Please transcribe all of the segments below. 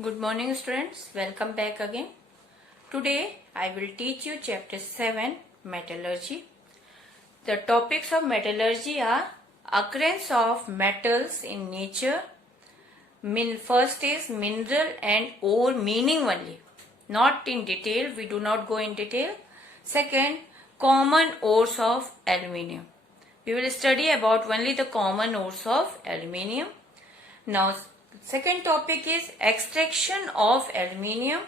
Good morning students, welcome back again. Today I will teach you chapter 7 Metallurgy. The topics of metallurgy are occurrence of metals in nature. First is mineral and ore meaning only, not in detail, we do not go in detail. Second, common ores of aluminium. We will study about only the common ores of aluminium. Now second topic is extraction of aluminium,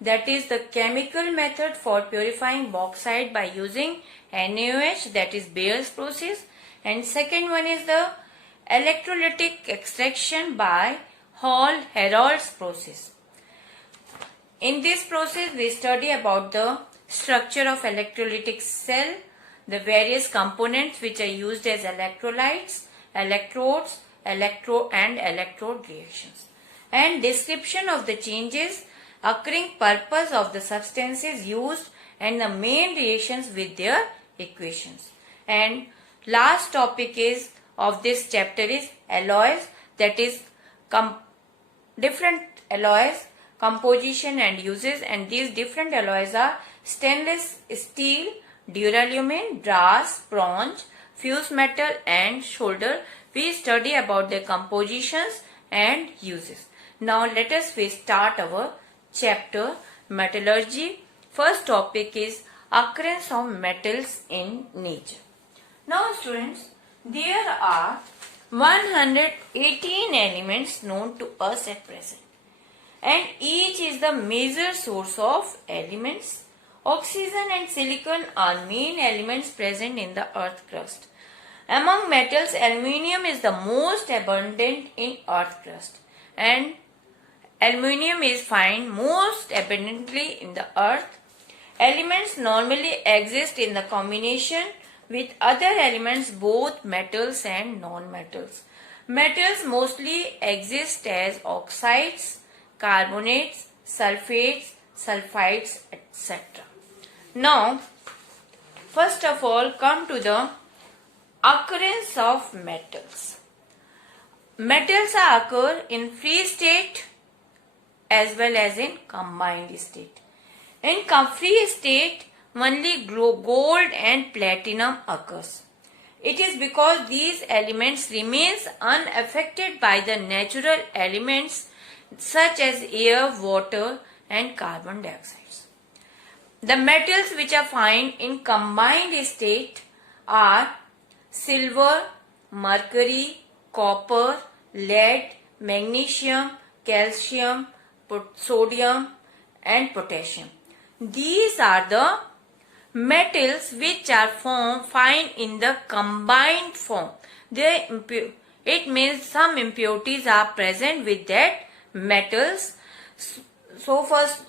that is the chemical method for purifying bauxite by using NaOH, that is Bayer's process. And second one is the electrolytic extraction by Hall-Herold's process. In this process we study about the structure of electrolytic cell, the various components which are used as electrolytes, electrodes, electrode reactions, and description of the changes occurring, purpose of the substances used, and the main reactions with their equations. And last topic is of this chapter is alloys, that is different alloys, composition and uses, and these different alloys are stainless steel, duralumin, brass, bronze, fused metal and solder. We study about their compositions and uses. Now let us start our chapter metallurgy. First topic is occurrence of metals in nature. Now students, there are 118 elements known to us at present, and each is the major source of elements. Oxygen and silicon are main elements present in the earth crust. Among metals, aluminium is the most abundant in earth crust, and aluminium is found most abundantly in the earth. Elements normally exist in the combination with other elements, both metals and non-metals. Metals mostly exist as oxides, carbonates, sulfates, sulfides, etc. Now, first of all, come to the occurrence of metals. Metals occur in free state as well as in combined state. In free state, only gold and platinum occurs. It is because these elements remains unaffected by the natural elements such as air, water and carbon dioxide. The metals which are found in combined state are silver, mercury, copper, lead, magnesium, calcium, sodium and potassium. These are the metals which are found in the combined form. It means some impurities are present with that metals. So first,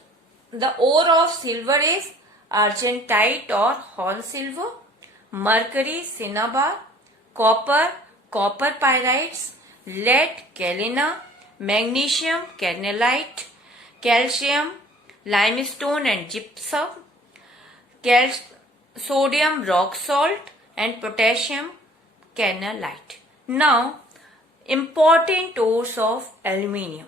the ore of silver is argentite or Hall silver, mercury cinnabar, copper pyrites, lead galena, magnesium kernelite, calcium limestone and gypsum, sodium rock salt and potassium kernelite. Now, important ores of aluminium.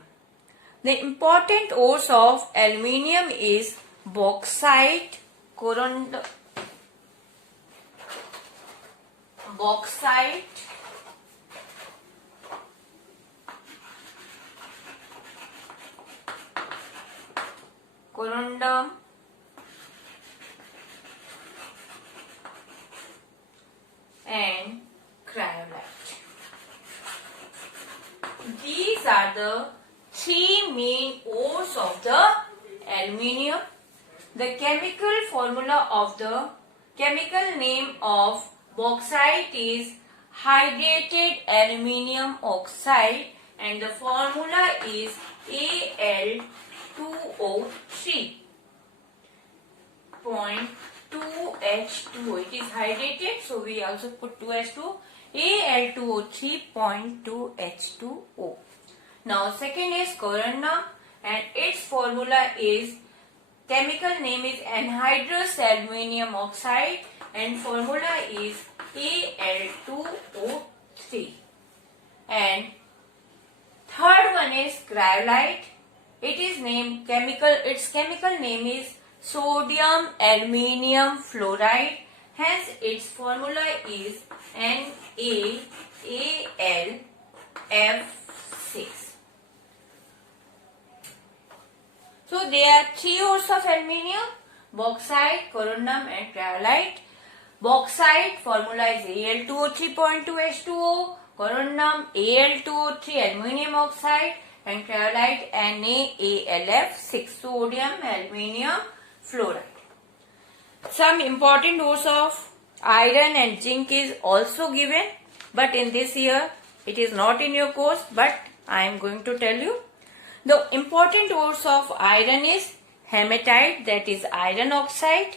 The important ores of aluminium is bauxite, corundum, and cryolite. These are the three main ores of the aluminium. The chemical name of bauxite is hydrated aluminium oxide, and the formula is Al2O3.2H2O. It is hydrated, so we also put 2H2O. Al2O3.2H2O. Now second is corundum, and its formula is, chemical name is anhydrous aluminium oxide, and formula is Al2O3. And third one is cryolite. its chemical name is sodium aluminium fluoride. Hence its formula is NaAlF6. So there are three ores of aluminium: bauxite, corundum and cryolite. Bauxite formula is Al2O3.2H2O, corundum Al2O3 aluminium oxide and cryolite NaAlF6 sodium aluminium fluoride. Some important ores of iron and zinc is also given, but in this year it is not in your course, but I am going to tell you. The important ores of iron is hematite, that is iron oxide,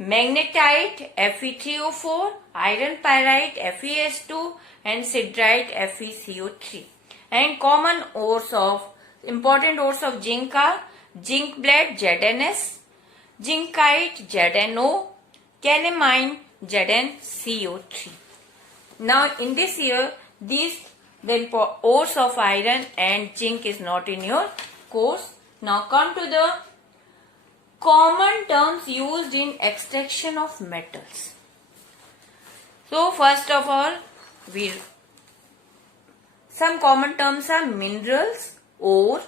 magnetite Fe3O4, iron pyrite FeS2 and siderite FeCO3. And common ores of important ores of zinc are zinc blende ZnS, zincite ZnO, calamine ZnCO3. Now in this year the ores of iron and zinc is not in your course. Now come to the common terms used in extraction of metals. So first of all, some common terms are minerals, ore,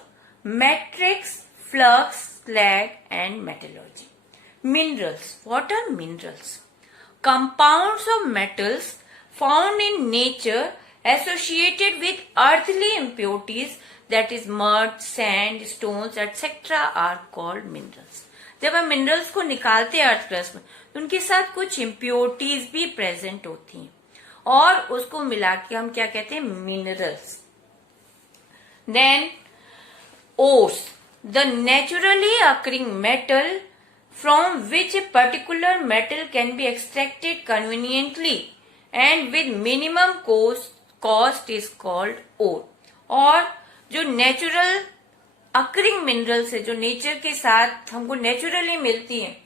matrix, flux, slag and metallurgy. Minerals. What are minerals? Compounds of metals found in nature associated with earthly impurities, that is mud, sand, stones, etc. are called minerals. जब हम minerals को निकालते हैं earth crust में तो उनके साथ कुछ इम्प्योरिटीज भी प्रेजेंट होती हैं और उसको मिला के हम क्या कहते हैं, minerals. Then ores, the naturally occurring metal from which a particular metal can be extracted conveniently and with minimum cost is called ore. और जो नेचुरल अकरिंग मिनरल्स है, जो नेचर के साथ हमको नेचुरली मिलती हैं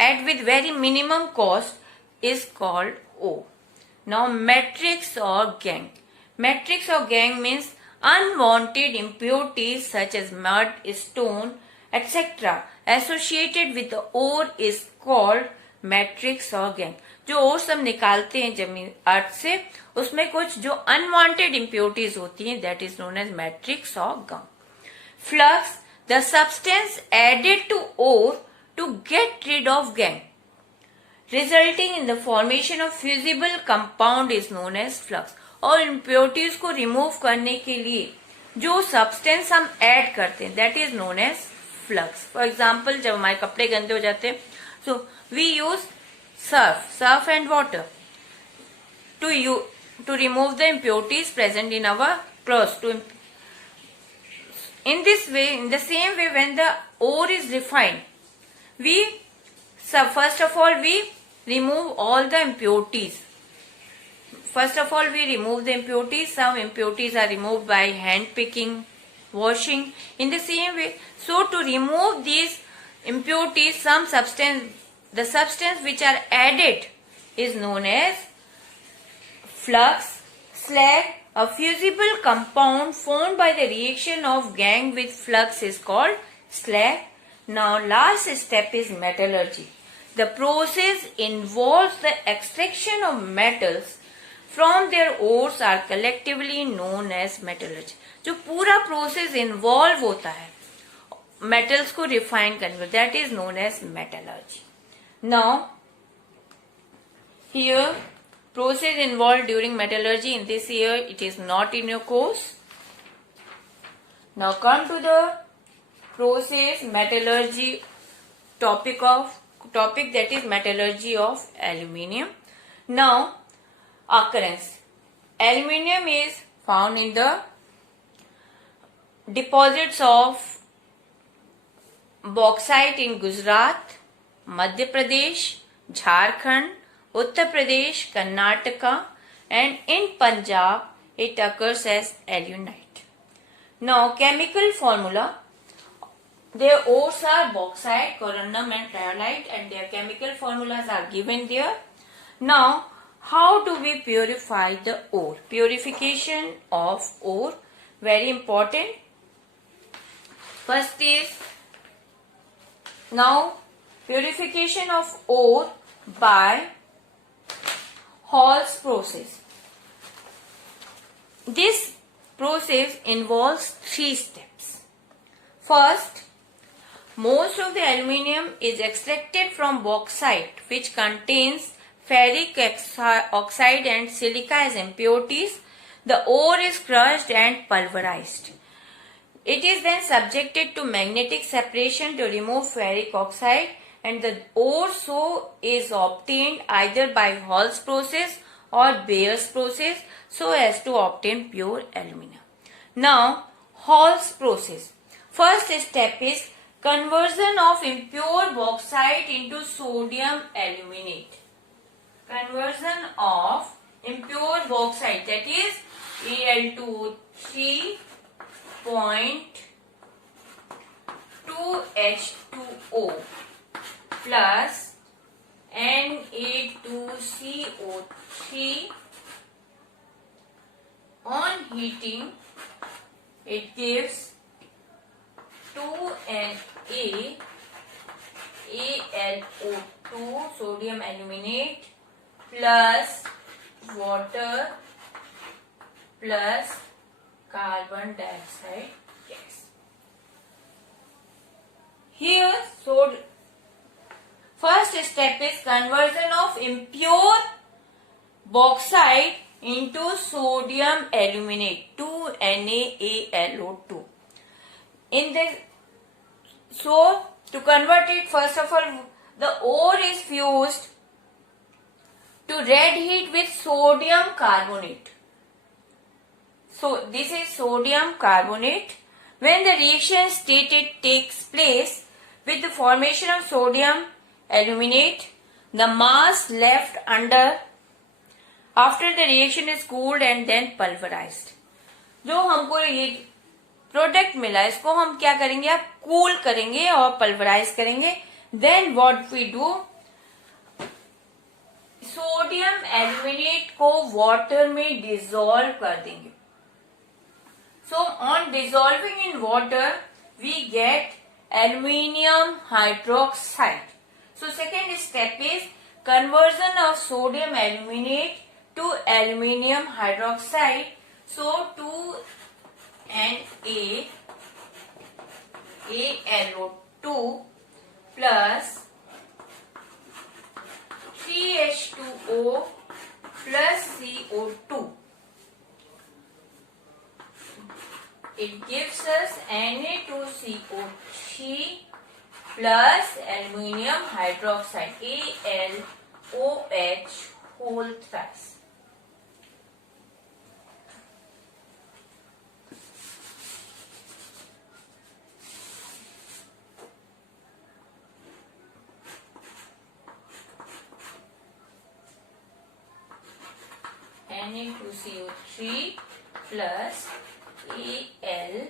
at with very minimum cost is called ore. Now matrix और गैंग. मैट्रिक्स और gangue means unwanted impurities such as mud, stone, etc. associated with the ore is called matrix or gangue. जो ores हम निकालते हैं जमीन अर्थ से, उसमें कुछ जो अनवांटेड इम्प्योरिटीज होती हैं, that is known as matrix और gangue. Flux, the substance added to ore to get rid of gangue resulting in the formation of fusible compound is known as flux. और इम्प्योरिटीज को remove करने के लिए जो substance हम add करते हैं, that is known as flux. For example, जब हमारे कपड़े गंदे हो जाते हैं, so we use Surf and water to remove the impurities present in our clothes. In this way, in the same way, when the ore is refined, first of all we remove all the impurities. First of all, we remove the impurities. Some impurities are removed by hand picking, washing. In the same way, so to remove these impurities, the substance which are added is known as flux, slag. A fusible compound formed by the reaction of gangue with flux is called slag. Now, last step is metallurgy. The process involves the extraction of metals from their ores are collectively known as metallurgy. जो पूरा process involve होता है metals को refine करने में, that is known as metallurgy. Now here process involved during metallurgy, in this year it is not in your course. Now come to the process metallurgy topic that is metallurgy of aluminium. Now occurrence. Aluminium is found in the deposits of bauxite in Gujarat, Madhya Pradesh, Jharkhand, Uttar Pradesh, Karnataka, and in Punjab it occurs as alunite. Now chemical formula, their ores are bauxite, corundum and cryolite, and their chemical formulas are given there. Now how do we purify the ore? Purification of ore, very important. First is now purification of ore by Hall's process. This process involves 3 steps. First, most of the aluminium is extracted from bauxite, which contains ferric oxide and silica as impurities. The ore is crushed and pulverized. It is then subjected to magnetic separation to remove ferric oxide, and the ore so is obtained either by Hall's process or Bayer's process so as to obtain pure alumina. Now, Hall's process. First step is conversion of impure bauxite into sodium aluminate. Conversion of impure bauxite, that is Al2 3.2H2O plus Na2CO3. On heating, it gives 2Na AlO2 sodium aluminate plus water plus carbon dioxide gas. Here, first step is conversion of impure bauxite into sodium aluminate, 2NaAlO2. To convert it, first of all, the ore is fused to red heat with sodium carbonate. So, this is sodium carbonate. When the reaction stated takes place with the formation of sodium aluminate, the mass left under after the reaction is cooled and then pulverized. जो हमको ये product मिला, इसको हम क्या करेंगे, आप cool करेंगे और पल्वराइज करेंगे. Then what we do, sodium aluminate को वाटर में डिसॉल्व कर देंगे. So on dissolving in water we get aluminium hydroxide. So second step is conversion of sodium aluminate to aluminium hydroxide. So 2NaAlO2 plus 3H2O plus CO2. It gives us Na2CO3 plus aluminium hydroxide, AlOH whole thrice. Na2CO3 plus AlOH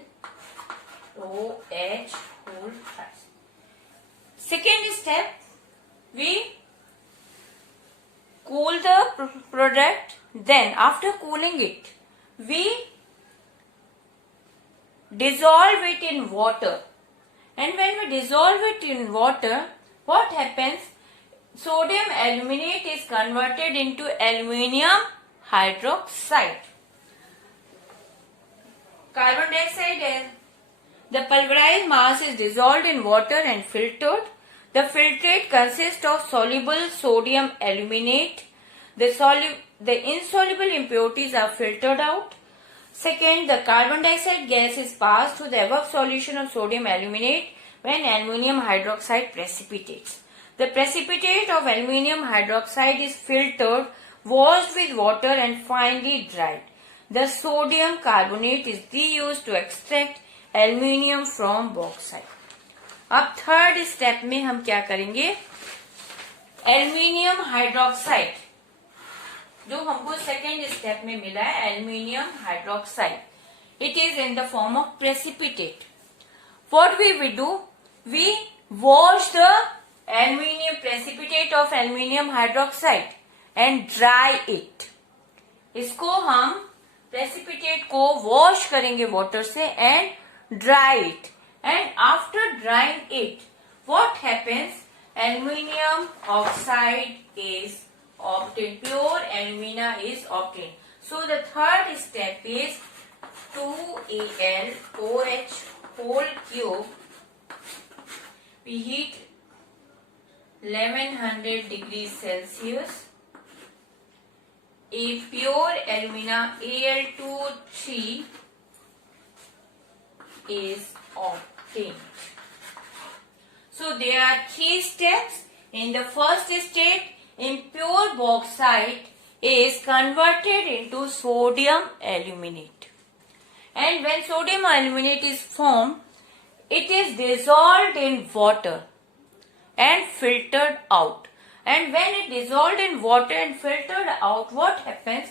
whole thrice. Second step, we cool the product. Then after cooling it, we dissolve it in water. And when we dissolve it in water, what happens? Sodium aluminate is converted into aluminium hydroxide. Carbon dioxide, the pulverized mass is dissolved in water and filtered. The filtrate consists of soluble sodium aluminate. The insoluble impurities are filtered out. Second, the carbon dioxide gas is passed through the above solution of sodium aluminate when aluminium hydroxide precipitates. The precipitate of aluminium hydroxide is filtered, washed with water and finely dried. The sodium carbonate is reused to extract aluminium from bauxite. अब third step में हम क्या करेंगे, aluminium hydroxide जो हमको second step में मिला है, aluminium hydroxide, it is in the form of precipitate. What we do, we wash the aluminium precipitate of aluminium hydroxide and dry it. इसको हम प्रेसिपिटेट को वॉश करेंगे वाटर से and dry it and after drying it, what happens? Aluminium oxide is obtained, pure alumina is obtained. So the third step is 2AlOH whole cube. We heat 1100 degrees Celsius. A pure alumina Al2O3 is obtained. So there are three steps. In the first state, impure bauxite is converted into sodium aluminate. And when sodium aluminate is formed, it is dissolved in water and filtered out. And when it dissolved in water and filtered out, what happens?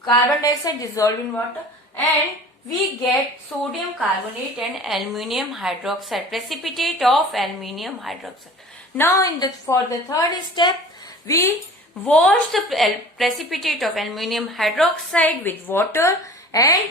Carbon dioxide dissolved in water and we get sodium carbonate and aluminium hydroxide, precipitate of aluminium hydroxide. Now for the third step, we wash the precipitate of aluminium hydroxide with water and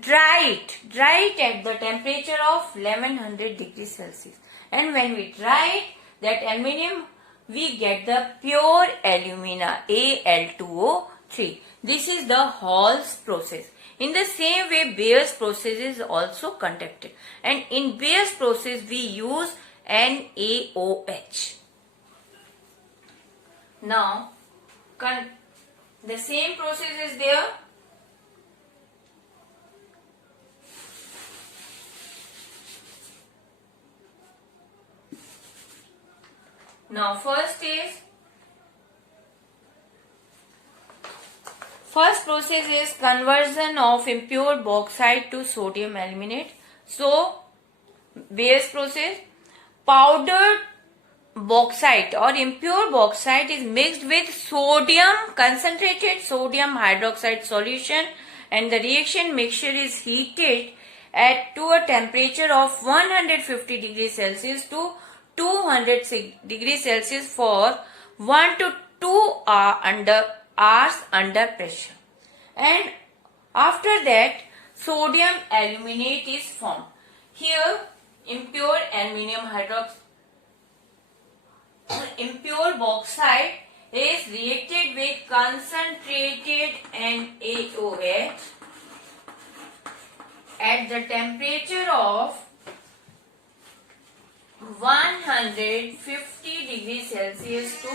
dry it at the temperature of 1100 degrees Celsius. And when we dry it, that aluminium, we get the pure alumina Al2O3. This is the Hall's process. In the same way, Bayer's process is also conducted. And in Bayer's process, we use NaOH. Now, the same process is there. Now, first process is conversion of impure bauxite to sodium aluminate. So, Bayer's process, powdered bauxite or impure bauxite is mixed with concentrated sodium hydroxide solution, and the reaction mixture is heated to a temperature of 150 degrees Celsius to 200 degrees Celsius for 1 to 2 hours under pressure. And after that, sodium aluminate is formed. Here, impure bauxite is reacted with concentrated NaOH at the temperature of 150 degrees Celsius to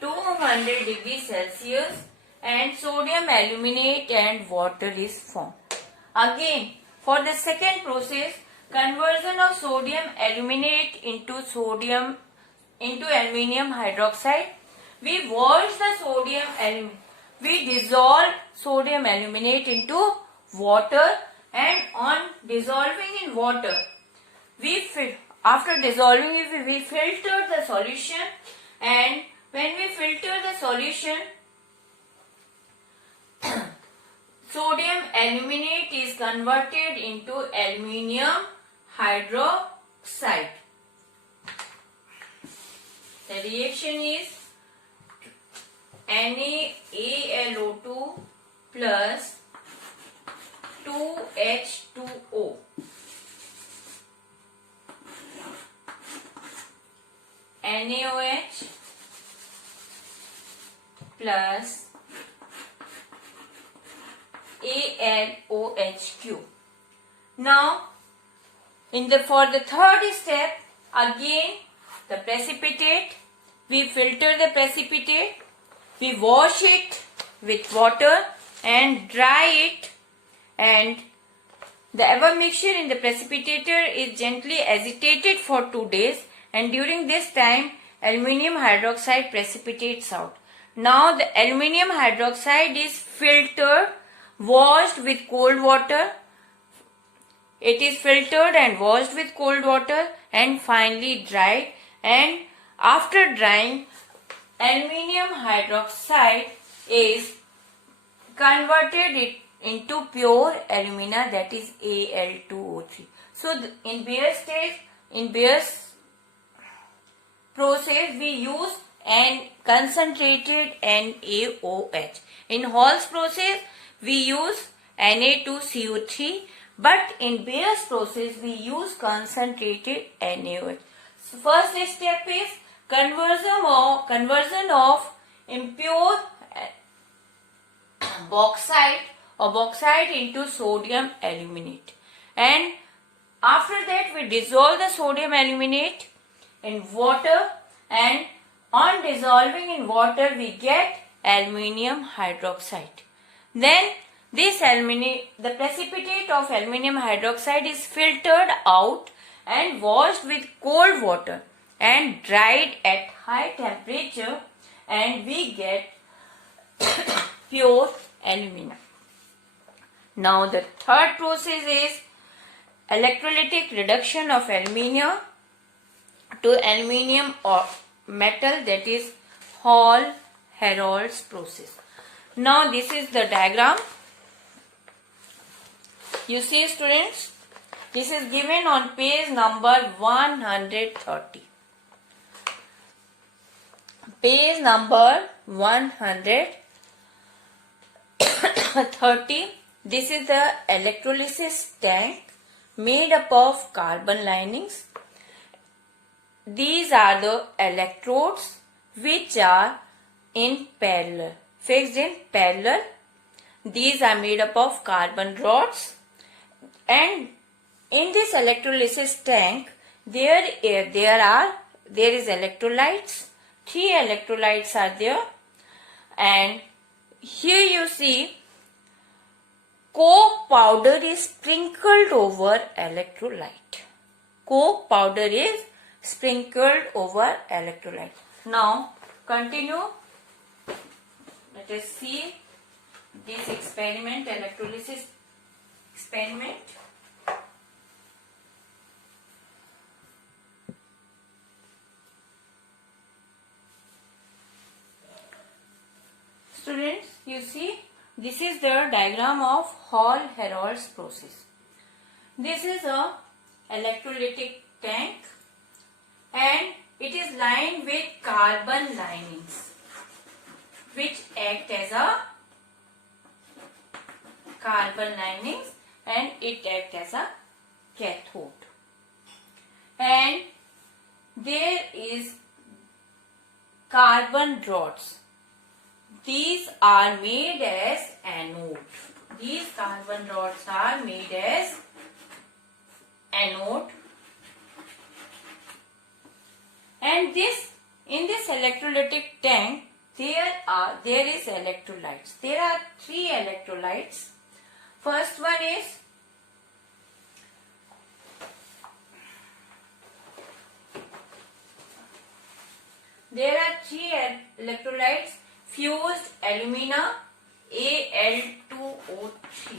200 degrees Celsius, and sodium aluminate and water is formed. Again, for the second process, conversion of sodium aluminate into aluminium hydroxide, we dissolve sodium aluminate into water, and on dissolving in water, after dissolving it, we filter the solution, and when we filter the solution, sodium aluminate is converted into aluminium hydroxide. The reaction is NaAlO2 plus 2H2O. NaOH plus AlOH Now, for the third step, again the precipitate, we filter the precipitate, we wash it with water and dry it, and the above mixture in the precipitator is gently agitated for 2 days, and during this time aluminium hydroxide precipitates out. Now the aluminium hydroxide is filtered, washed with cold water. It is filtered and washed with cold water and finally dried, and after drying, aluminium hydroxide is converted into pure alumina, that is Al2O3. So in Bayer's process, we use concentrated NaOH. In Hall's process, we use Na2CO3, but in Bayer's process we use concentrated NaOH. So first step is conversion of impure bauxite into sodium aluminate, and after that we dissolve the sodium aluminate in water, and on dissolving in water we get aluminium hydroxide. Then the precipitate of aluminium hydroxide is filtered out and washed with cold water and dried at high temperature, and we get pure alumina. Now the third process is electrolytic reduction of alumina to aluminium or metal, that is Hall-Herold's process. Now this is the diagram. You see, students, this is given on page number 130. Page number 130. This is the electrolysis tank made up of carbon linings. These are the electrodes which are fixed in parallel. These are made up of carbon rods, and in this electrolysis tank there is electrolytes. 3 electrolytes are there, and here you see coke powder is sprinkled over electrolyte. Coke powder is sprinkled over electrolyte. Now continue. Let us see this experiment, electrolysis experiment. Students, you see, this is the diagram of Hall-Herold's process. This is a electrolytic tank, and it is lined with carbon linings which act as a and it acts as a cathode. And there is carbon rods. These are made as anode. These carbon rods are made as anode. And in this electrolytic tank there is electrolytes. There are 3 electrolytes. First one is there are 3 electrolytes: fused alumina, Al2O3.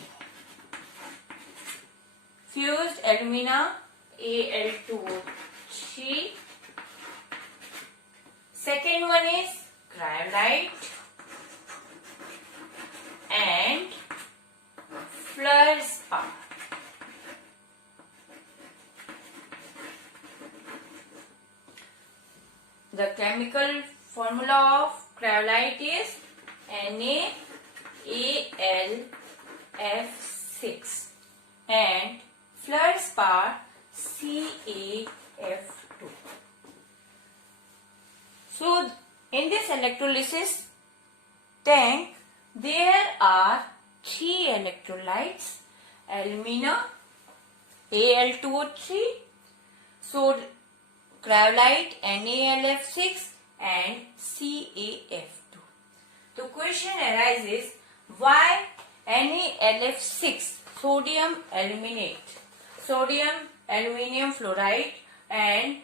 Fused alumina, Al2O3. Second one is cryolite and fluorspar. The chemical formula of cryolite is NaAlF6 and fluorspar CaF2. So in this electrolysis tank there are 3 electrolytes: alumina, Al2O3, cryolite NaLF6 and CaF2. The question arises, why NaLF6, sodium aluminium fluoride, and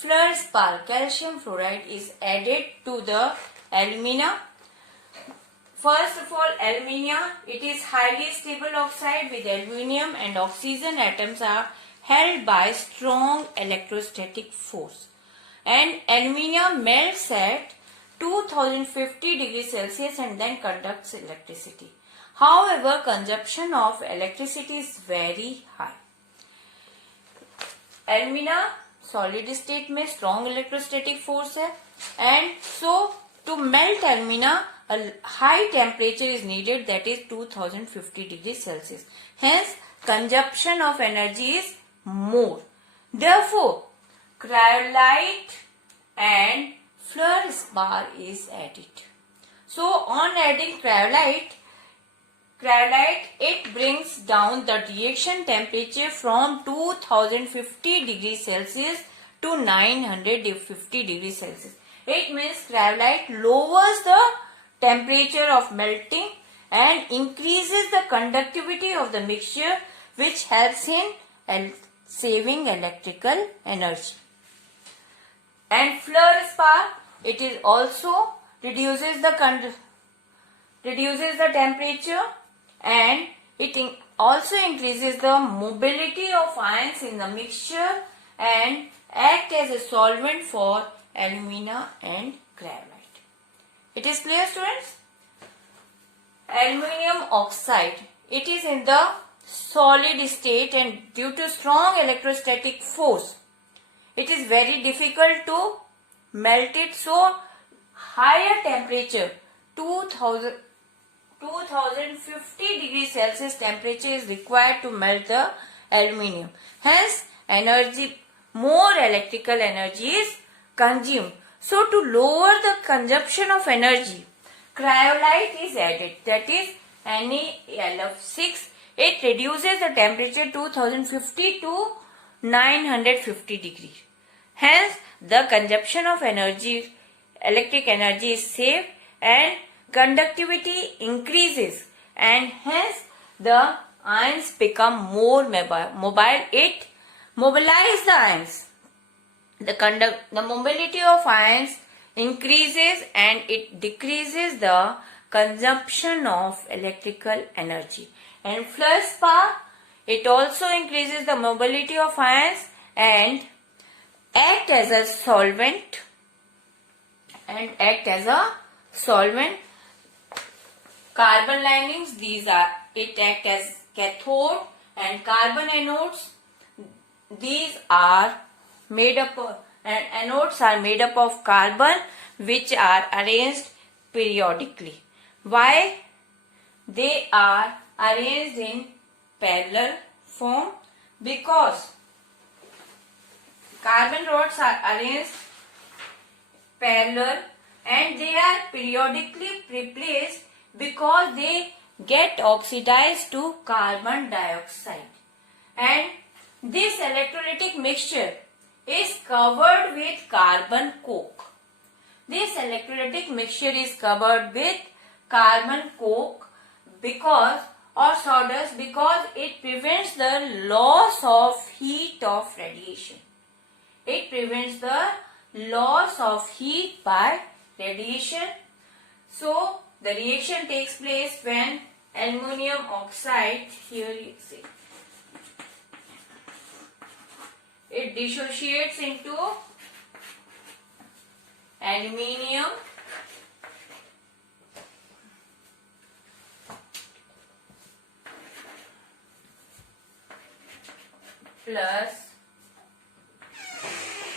fluorspar, calcium fluoride, is added to the alumina? First of all, alumina, it is highly stable oxide with aluminium and oxygen atoms are held by strong electrostatic force, and aluminium melts at 2050 degrees Celsius and then conducts electricity. However, consumption of electricity is very high. Alumina solid state में strong electrostatic force है, and so to melt alumina a high temperature is needed, that is 2050 degrees Celsius. Hence, consumption of energy is more. Therefore, cryolite and fluorspar is added. So, on adding cryolite, it brings down the reaction temperature from 2050 degrees Celsius to 950 degrees Celsius. It means cryolite lowers the temperature of melting and increases the conductivity of the mixture, which helps in saving electrical energy. And fluorspar, it is also reduces the temperature, and it also increases the mobility of ions in the mixture and act as a solvent for alumina and cryolite. It is clear, students? Aluminium oxide, it is in the solid state, and due to strong electrostatic force, it is very difficult to melt it. So, higher temperature, 2050 degrees Celsius temperature is required to melt the aluminium. Hence, more electrical energy is consumed. So, to lower the consumption of energy, cryolite is added, that is NaLF6. It reduces the temperature 2050 to 950 degrees. Hence, the consumption of electric energy is saved and conductivity increases, and hence the ions become more mobile. It mobilizes the ions. The mobility of ions increases and it decreases the consumption of electrical energy. And fluorspar, it also increases the mobility of ions and act as a solvent. Carbon linings, it act as cathode, and carbon anodes, these are made up of, and anodes are made up of carbon which are arranged periodically. Why they are arranged in parallel form? Because carbon rods are arranged parallel and they are periodically replaced because they get oxidized to carbon dioxide, and this electrolytic mixture is covered with carbon coke. This electrolytic mixture is covered with carbon coke or sawdust because it prevents the loss of heat of radiation. It prevents the loss of heat by radiation. So, the reaction takes place when aluminum oxide, here you see, it dissociates into aluminium plus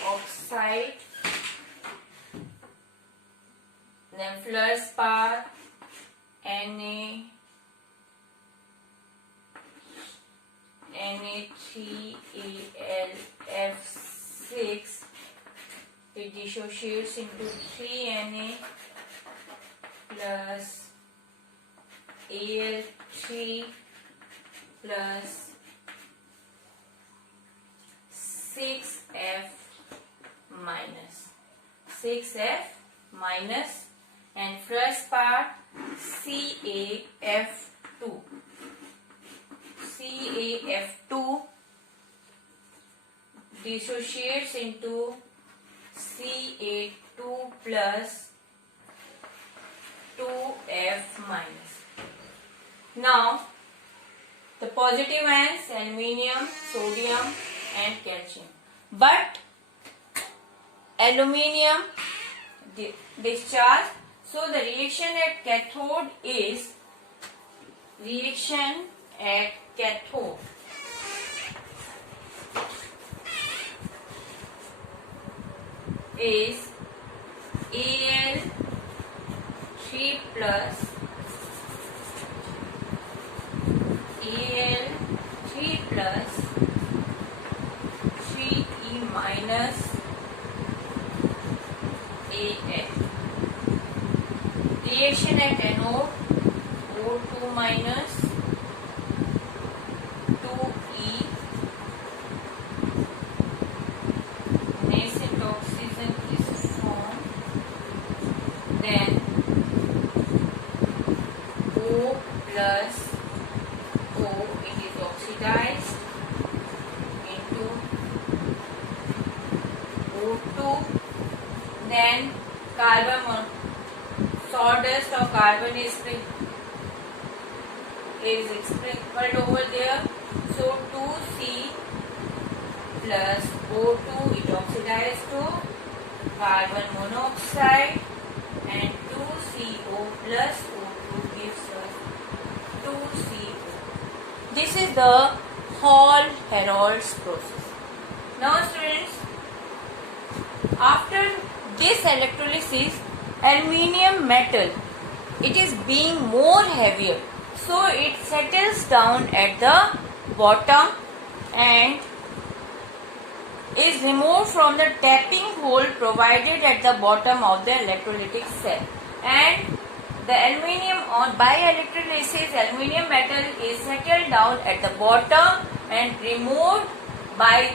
oxide, then fluorspar, Na3AlF6, it dissociates into 3Na plus Al3 plus 6F minus, and fluorspar CaF2 dissociates into Ca2 plus 2F minus. Now, the positive ions, aluminium, sodium and calcium. But aluminium discharge, so the reaction at cathode is Al3 plus Al 3 plus 3E minus Al. Reaction at anode, O2 minus 2E, nascent oxygen is formed, then O plus O, it is oxidized into O2, then carbon sawdust of carbon is sprinkled over there, so 2C plus O2 it oxidized to carbon monoxide, and 2CO plus O2 gives us 2CO. This is the Hall-Herold's process. Now students, after this electrolysis, aluminium metal, it is being more heavier, so it settles down at the bottom and is removed from the tapping hole provided at the bottom of the electrolytic cell, and the aluminium by electrolysis aluminium metal is settled down at the bottom and removed by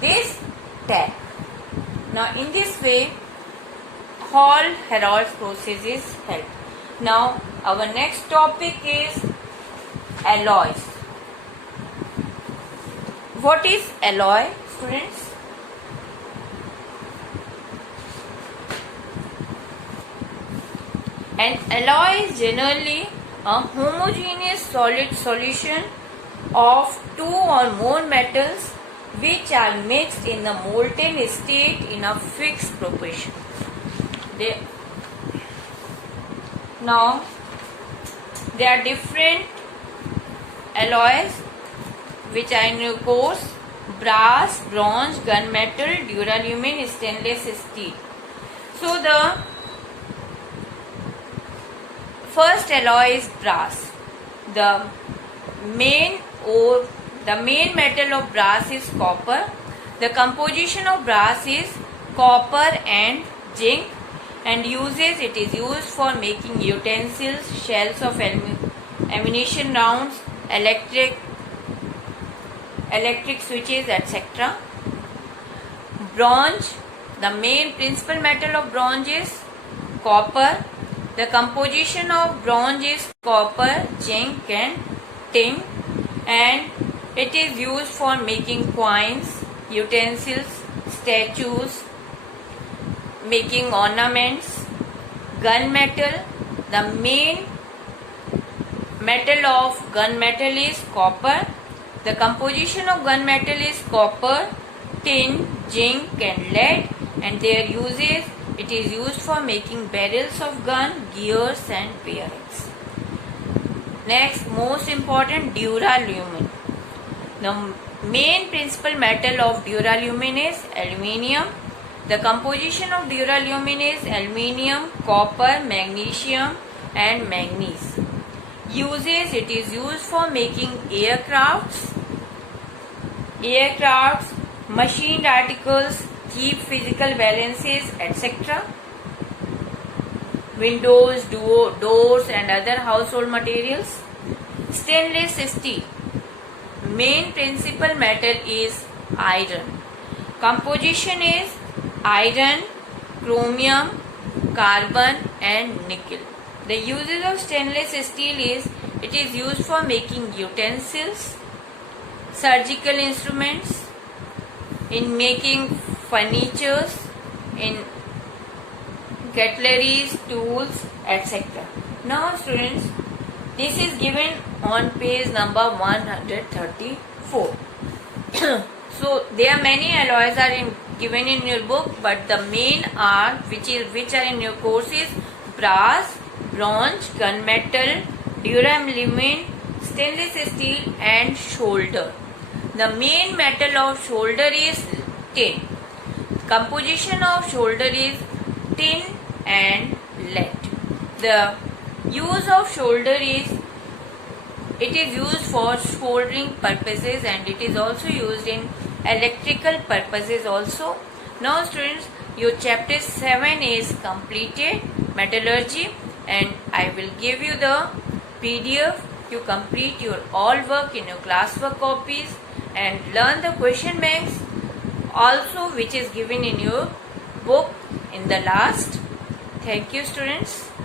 this tap. Now in this way Hall-Herold's process is held. Now our next topic is alloys. What is alloy, students? An alloy is generally a homogeneous solid solution of two or more metals which are mixed in the molten state in a fixed proportion. Now, there are different alloys which are in your course: brass, bronze, gunmetal, duralumin, stainless steel. So the first alloy is brass. The main metal of brass is copper. The composition of brass is copper and zinc, and it is used for making utensils, shells of ammunition rounds, electric switches, etc. Bronze, the main principal metal of bronze is copper. The composition of bronze is copper, zinc and tin, and it is used for making coins, utensils, statues, making ornaments. Gunmetal, the main metal of gunmetal is copper. The composition of gunmetal is copper, tin, zinc and lead, and it is used for making barrels of gun, gears and bearings. Next, most important, duralumin. The main principal metal of duralumin is aluminium. The composition of duralumin is aluminium, copper, magnesium and manganese. It is used for making aircrafts, machined articles, cheap physical balances, etc. Windows, doors and other household materials. Stainless steel. Main principal metal is iron. Composition is iron, chromium, carbon and nickel. The uses of stainless steel is it is used for making utensils, surgical instruments, in making furniture, in cutleries, tools, etc. Now students, this is given on page number 134. So there are many alloys given in your book, but the main are which are in your course is brass, bronze, gunmetal, duralumin, stainless steel and solder. The main metal of solder is tin. Composition of solder is tin and lead. The use of solder is, it is used for soldering purposes and it is also used in electrical purposes also. Now students, your chapter 7 is completed, metallurgy, and I will give you the PDF. You complete your all work in your classwork copies and learn the question banks also, which is given in your book in the last. Thank you students.